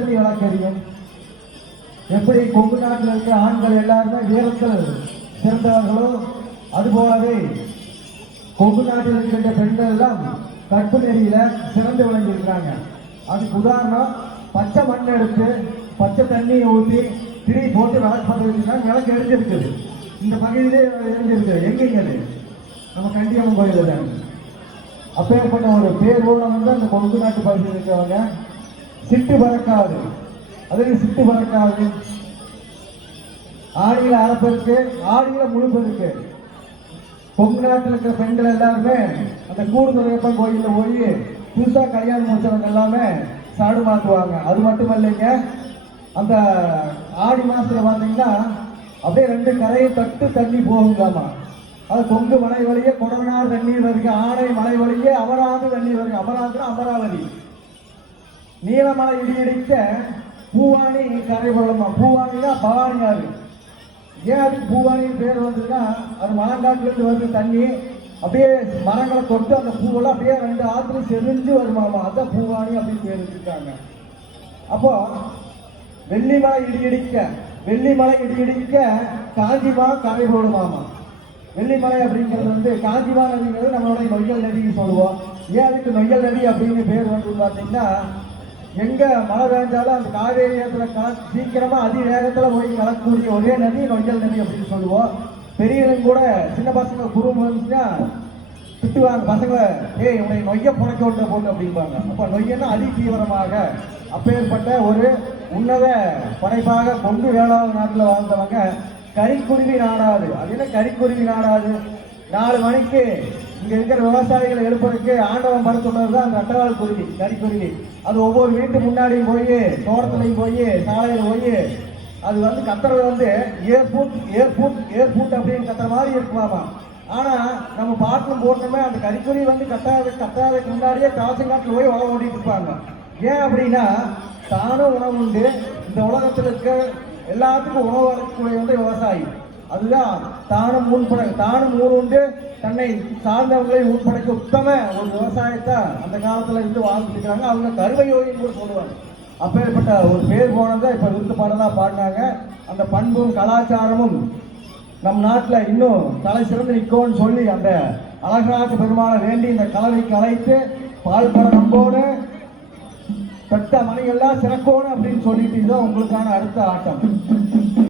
தண்ணி வளர்க்கறியும் எப்படி கொங்கு நாட்டில் இருக்க ஆண்கள் எல்லாருமே வீரத்தில் சிறந்தவர்களோ? அதுபோலவே கொங்கு நாட்டில் இருக்கின்ற பெண்கள் எல்லாம் கற்பு நெறியில சிறந்து விளங்கியிருக்காங்க அதுக்கு உதாரணம் பச்சை மண் எடுத்து பச்சை தண்ணியை ஊற்றி திரி போட்டு வேலை பற்ற வச்சுருக்காங்க. விளக்கு எரிஞ்சிருக்குது. இந்த பகுதியிலே எரிஞ்சிருக்குது. எங்கேங்க அது? நம்ம கண்டியம்மன் கோயில் தான்? அப்பேற்பட்ட ஒரு பேர் உள்ளவங்க தான் இந்த கொங்கு நாட்டு பகுதியில் இருக்கிறவங்க சிட்டு பறக்காது. அதுக்கு சிட்டு பறக்காது. ஆடியில் அரைப்பெருக்கு ஆடியில் முழுப்பெருக்கு பொங்கு நாட்டில் இருக்கிற பெண்கள் எல்லாருமே அந்த கூடுதுறையப்பன் கோயிலில் போய் புதுசாக கல்யாணம் முடிச்சவங்க எல்லாமே சாடு மாற்றுவாங்க அது மட்டும் இல்லைங்க அந்த ஆடி மாதத்தில் பார்த்தீங்கன்னா அப்படியே ரெண்டு கரையை தட்டு தண்ணி போகுங்களாமா அது கொங்கு மலை வழியே கொடவனார் தண்ணீர் வருக ஆடை மலை வழியே அமராது தண்ணீர் வருக அமராதுன்னா அமராவதி. நீலமலை இடி பூவாணி கரை கொள்ளமா பூவாணினா பவானி ஆறு ஏன் அதுக்கு பூவாணின்னு பேர் வந்ததுன்னா அது மலங்காட்டுலேருந்து வருது தண்ணி. அப்படியே மரங்களை தொட்டு அந்த பூவெல்லாம் அப்படியே ரெண்டு ஆற்றுல செறிஞ்சு வருமாமா? அதான் பூவாணி அப்படின்னு பேர் வச்சுருக்காங்க. அப்போ வெள்ளிமலை இடியடிக்க வெள்ளிமலை இடியடிக்க காஞ்சிமா கரை போடுமாமா வெள்ளிமலை அப்படிங்கிறது வந்து காஞ்சிமா நதிங்கிறது நம்மளுடைய நொய்யல் நதின்னு சொல்லுவோம். ஏன் அதுக்கு நொய்யல் நதி அப்படின்னு பேர் வந்து பார்த்தீங்கன்னா எங்க மழை பெஞ்சாலும் அந்த காவேரி இடத்துல கல சீக்கிரமா அதி வேகத்துல போய் கலக்கக்கூடிய ஒரே நதி நொய்யல் நதி அப்படின்னு சொல்லுவோம். பெரியவங்க கூட சின்ன பசங்க குரு வந்துச்சுன்னா திட்டுவாங்க பசங்க ஏய் உன்னை நொய்ய புடைக்க விட்ட போட்டு அப்படிம்பாங்க. அப்ப நொய்யன்னா அதி தீவிரமாக அப்பேற்பட்ட ஒரு உன்னத படைப்பாக கொண்டு வேளாண் நாட்டில் வாழ்ந்தவங்க கரிக்குருவி நாடாது அது என்ன கரிக்குருவி நாடாது நாலு மணிக்கு இங்க இருக்கிற விவசாயிகளை எழுப்புறதுக்கு ஆண்டவன் பட சொன்னது தான் அந்த ரெட்டவால் குருவி கறிக்குருவி அது ஒவ்வொரு வீட்டு முன்னாடியும் போய் தோட்டத்துலையும் போய் சாலையில போய் அது வந்து கத்துறது வந்து ஏர்பூட் ஏர்பூட் ஏர்பூட் அப்படின்னு கத்துற மாதிரி இருக்குமாமா? ஆனா நம்ம பாட்டிலும் போட்டோமே அந்த கறிக்குறி வந்து கத்தாத கத்தாததுக்கு முன்னாடியே காசுங்காட்டில் போய் உழவு ஓடிட்டு இருப்பாங்க. ஏன் அப்படின்னா தானும் உணவு உண்டு. இந்த உலகத்தில் இருக்க எல்லாத்துக்கும் உணவு வந்து விவசாயி. அதுதான் தானும் முன்பட தானும் ஊர் உண்டு தன்னை சார்ந்தவர்களை உட்படைக்க உத்தம ஒரு விவசாயத்தை அந்த காலத்துல இருந்து வாழ்ந்துருக்காங்க அவங்க கருவை கூட சொல்லுவாங்க. அப்பேற்பட்ட ஒரு பேர் போனதை இப்ப விருத்து பாடலா பாடினாங்க. அந்த பண்பும் கலாச்சாரமும் நம் நாட்டில் இன்னும் தலை சிறந்து நிற்கும்னு சொல்லி அந்த அழகராஜ பெருமாளை வேண்டி இந்த கலவைக்கு அழைத்து பால் பட நம்போடு பெத்த மணிகள்லாம் சிறக்கோணும் அப்படின்னு சொல்லிட்டு இதுதான் உங்களுக்கான அடுத்த ஆட்டம்.